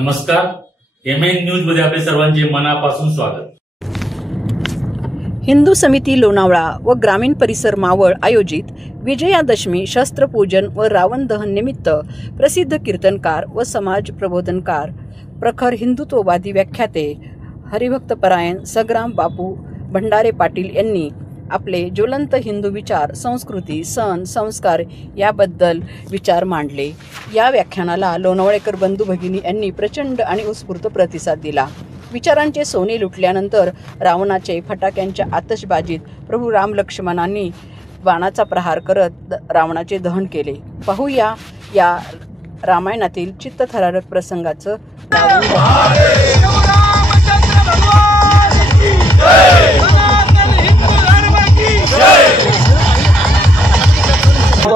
नमस्कार, MN news मध्ये आपले सर्वांचे मनापासून स्वागत। हिंदू समिती लोणावळा व ग्रामीण परिसर मावळ आयोजित विजयादशमी शस्त्रपूजन व रावण दहन निमित्त प्रसिद्ध कीर्तनकार व समाज प्रबोधनकार प्रखर हिंदुत्ववादी व्याख्याते हरिभक्तपरायण सग्राम बापू भंडारे पाटील यांनी आपले ज्वलंत हिंदू विचार, संस्कृती, सण, संस्कार याबद्दल विचार मांडले। या व्याख्यानाला लोणावळेकर बंधू भगिनी यांनी प्रचंड आणि उत्स्फूर्त प्रतिसाद दिला। विचारांचे सोने लुटल्यानंतर रावणाचे फटाक्यांच्या आतषबाजीत प्रभू राम लक्ष्मणांनी बाणाचा प्रहार करत रावणाचे दहन केले। पाहूया या रामायणातील चित्तथरारक प्रसंगाचं।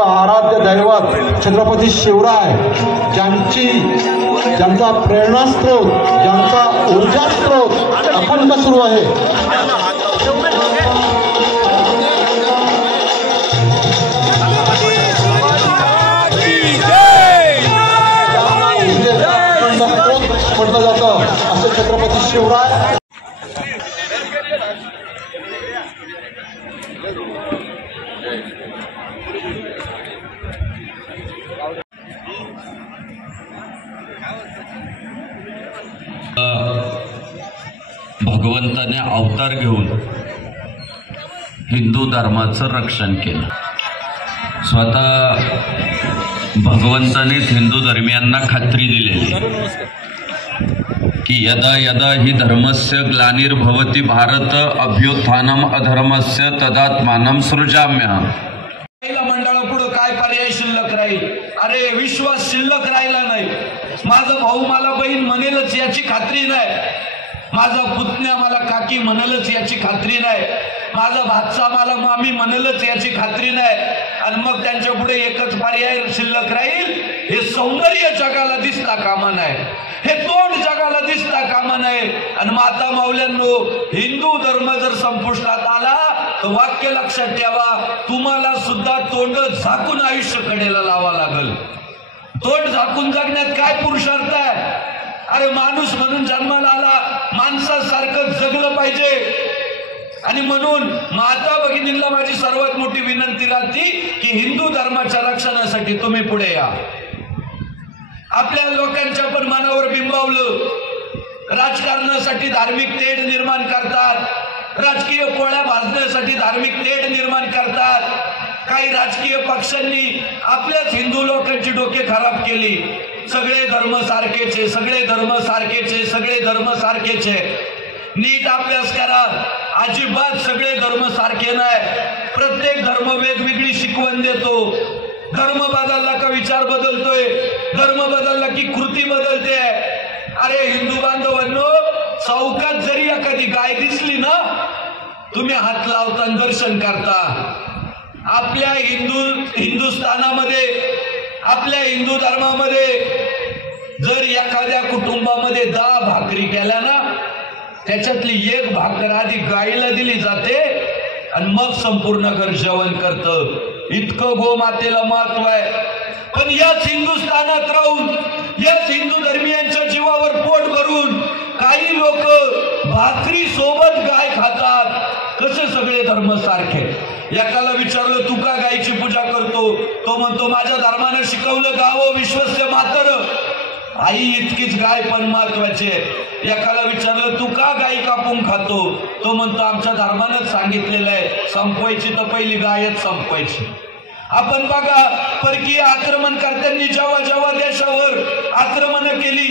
आराध्य दैवत छत्रपती शिवराय ज्यांचा प्रेरणास्त्रोत, ज्यांचा ऊर्जा स्त्रोत अखंड सुरू आहे। म्हटलं जातं असं छत्रपती शिवराय भगवंताने अवतार घेऊन हिंदू धर्माचं रक्षण केलं। स्वतः भगवंतानेच हिंदू धर्मियांना खात्री दिलेली की यदा यदा ही धर्मस्य ग्लानिर्भवति भारत अभ्युत्थानम अधर्मस्य तदात्मानं सृजाम्यहम्। मंडळा पुढे काय पर्याय शिल्लक राहील? अरे विश्वास शिल्लक राहिला नाही। माझा भाऊ मला बहीण म्हणेलच याची खात्री नाही, माझा पुतण्या मला काकी म्हणेलच याची खात्री नाही, माझा भाचा मला मामी म्हणेलच याची खात्री नाही। आणि मग त्यांच्या पुढे एकच पर्याय शिल्लक राहील, हे सौंदर्य जगाला दिसता कामा नाही, हे तोंड जगाला दिसता कामा नाही। आणि माता माऊल्यांनो, हिंदू धर्म जर संपुष्टात आला तर वाक्य लक्षात ठेवा, तुम्हाला सुद्धा तोंड झाकून आयुष्य कडेला लावा लागल। तोंड झाकून जगण्यात काय पुरुषार्थ आहे? अरे माणूस म्हणून जन्माला आला, माणसासारखं जगलं पाहिजे। आणि म्हणून माता भगिनींना माझी सर्वात मोठी विनंती राहते की हिंदू धर्माच्या रक्षणासाठी तुम्ही पुढे या। आपल्या लोकांच्या पण मनावर बिंबवलं, राजकारणासाठी धार्मिक तेढ निर्माण करतात, राजकीय पोळ्या भाजण्यासाठी धार्मिक तेढ निर्माण करतात। काही राजकीय पक्षांनी आपल्याच हिंदू लोकांची डोके खराब केली। सगळे धर्म सारखेचे, सगळे धर्म सारखेचे, सगळे धर्म सारखेचे। नीट अभ्यास करा, अजिबात सगळे धर्म सारखे नाही। प्रत्येक धर्म वेगवेगळी शिकवण देतो। धर्म बदलला का विचार बदलतोय, धर्म बदलला की कृती बदलते। अरे हिंदू बांधवांनो, चौकात जरी एखादी गाय दिसली ना, तुम्ही हात लावता, दर्शन करता। आपल्या हिंदुस्थानामध्ये, आपल्या हिंदू धर्मामध्ये जर एखाद्या कुटुंबामध्ये 10 भाकरी केल्या ना, त्याच्यातली एक भाकर आधी गायीला दिली जाते आणि मग संपूर्ण घर जेवण करतं। इतकं गोमातेला महत्व आहे। पण याच हिंदुस्थानात राहून, याच हिंदू धर्मियांच्या जीवावर पोट भरून काही लोक भाकरी सोबत गाय खातात। कसे सगळे धर्म सारखे? एकाला विचारलं तू का गायची पूजा करतो? तो म्हणतो माझ्या धर्मानं शिकवलं गावो विश्वस्य मातर, आई इतकीच गाय पण महत्वाची आहे। एकाला विचारलं तू का गाय कापून खातो? तो म्हणतो आमच्या धर्मानंच सांगितलेलं आहे, संपवायची तर पहिली गायच संपवायची। आपण बघा, परकीय आक्रमणकर्त्यांनी जेव्हा जेव्हा देशावर आक्रमण केली,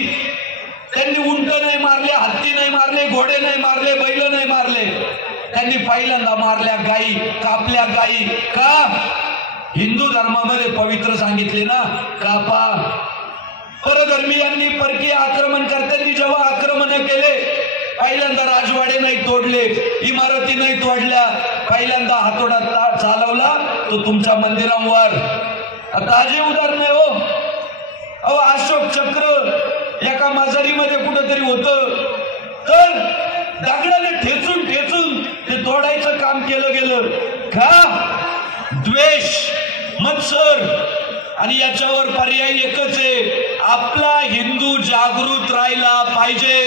त्यांनी उंट नाही मारले, हत्ती नाही मारले, घोडे नाही मारले, बैल नाही मारले, त्यांनी पहिल्यांदा मारल्या गायी, कापल्या गायी। का? हिंदू धर्मामध्ये पवित्र सांगितले ना, कापा। परधर्मीयांनी, परकीय आक्रमणकर्त्यांनी जेव्हा आक्रमण केले, पहिल्यांदा राजवाडे नाही तोडले, इमारती नाही तोडल्या, पहिल्यांदा हातोडा चालवला तो तुमच्या मंदिरांवर। ताजे उदाहरण आहे हो। अहो अशोक चक्र एका मजारीमध्ये कुठेतरी होतं, तर दगडाने ठेचून ठेचून ते तोडायचं काम केलं गेलं। का? द्वेष, मत्सर, आणि याच्यावर पर्याय एकच आहे, आपला हिंदू जागृत राहिला पाहिजे।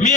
मी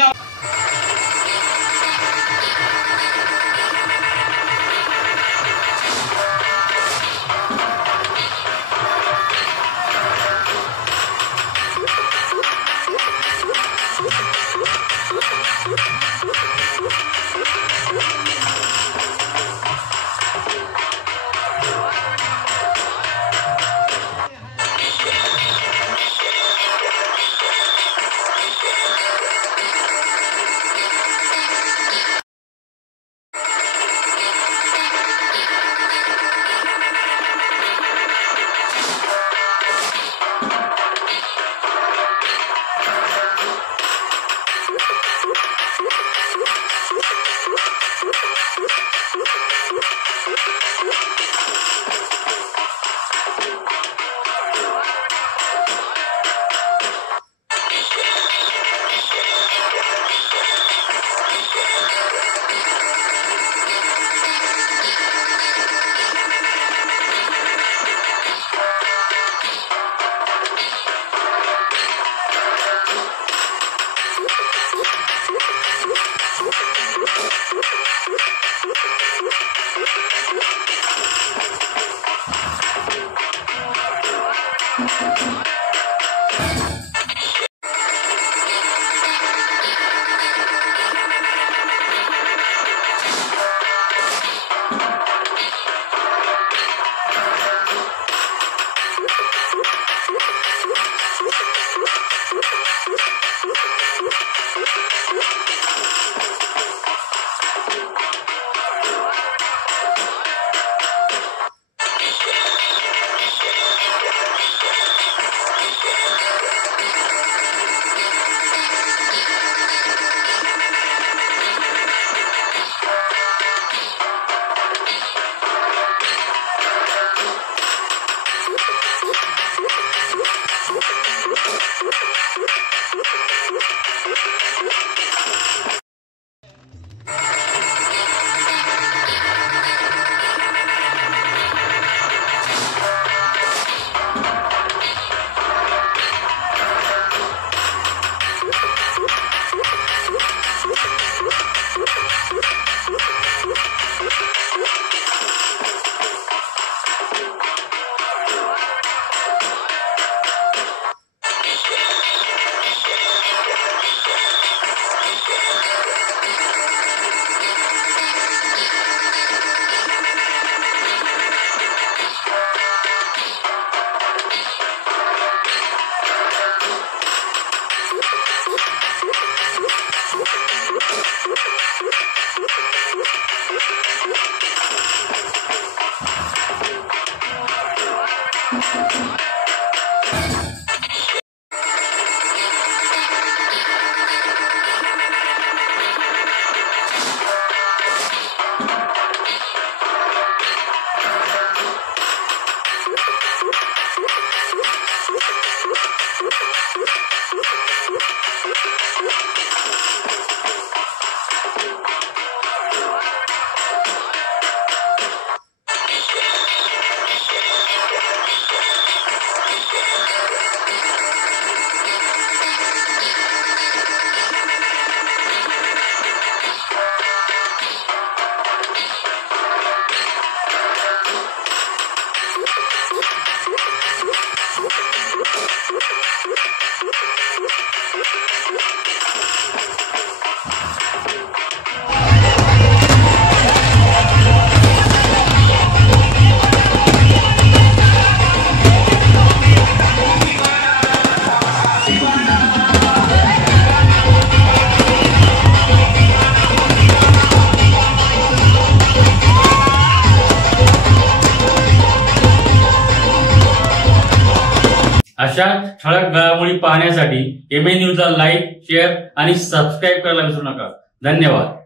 अशा ठळक घडामोडी पाहण्यासाठी एमएन न्यूजला लाईक, शेअर आणि सबस्क्राईब करायला विसरू नका। धन्यवाद।